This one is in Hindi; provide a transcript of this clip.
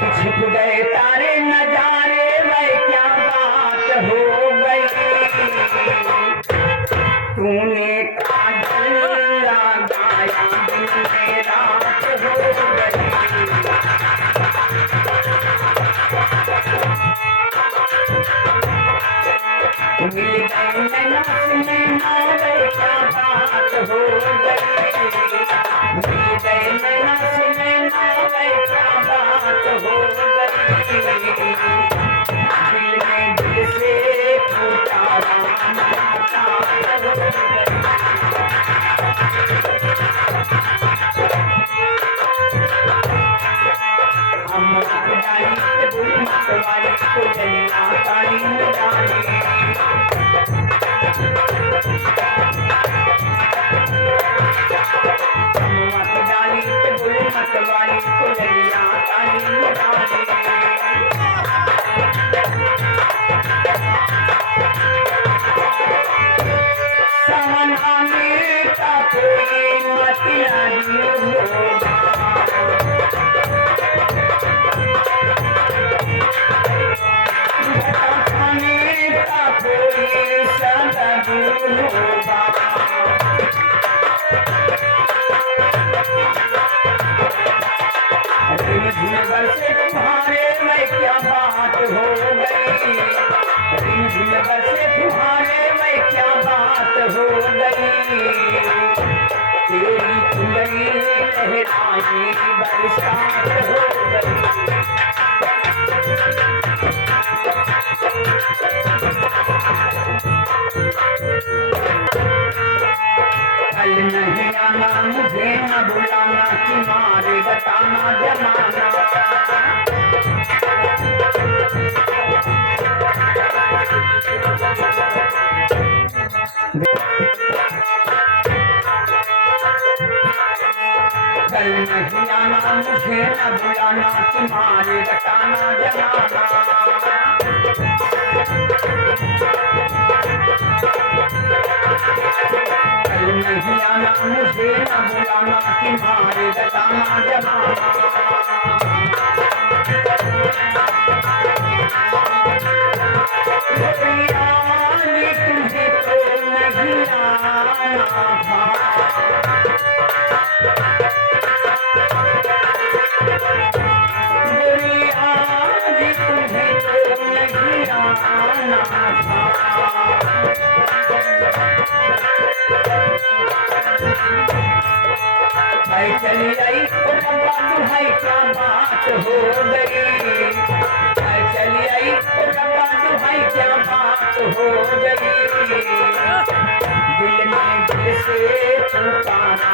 छिप गए तारे नजारे वह क्या बात हो गई। तूने काजल लगाया दिन में रात हो गई। मिल गए नैना से नैना वह क्या बात हो गई। मिल गए नैना से नैना वह क्या बात हो गई। दिल में दिल से टूटा मुलाकात हो गई। अमृत डाली पे बुरी मतवाली को जलिया ताली न डाली। अमृत डाली पे बुरी मतवाली को जलिया ताली न डाली। सावन आने का कोई मतलब होगा। से तुम्हारे में क्या बात हो गई। से तुम्हारे में क्या बात हो गई। तेरी चुनरी लहराई बरसात हो गई। कल नहीं आना मुझे न बुलाना तुम्हारे बताना जमाना। कल नहीं आना मुझे न बुलाना तुम्हारे बताना जमाना। नहीं आना मुझे न बुलाना तुम्हारे बताना जमाना। तुम्हें तो नहीं आना था। तुम्हें तो नहीं आना था। चली आई तो रब्बा दुहाई क्या बात हो गई। चली आई तो रब्बा दुहाई क्या बात हो गई। दिल में दिल से पुकारा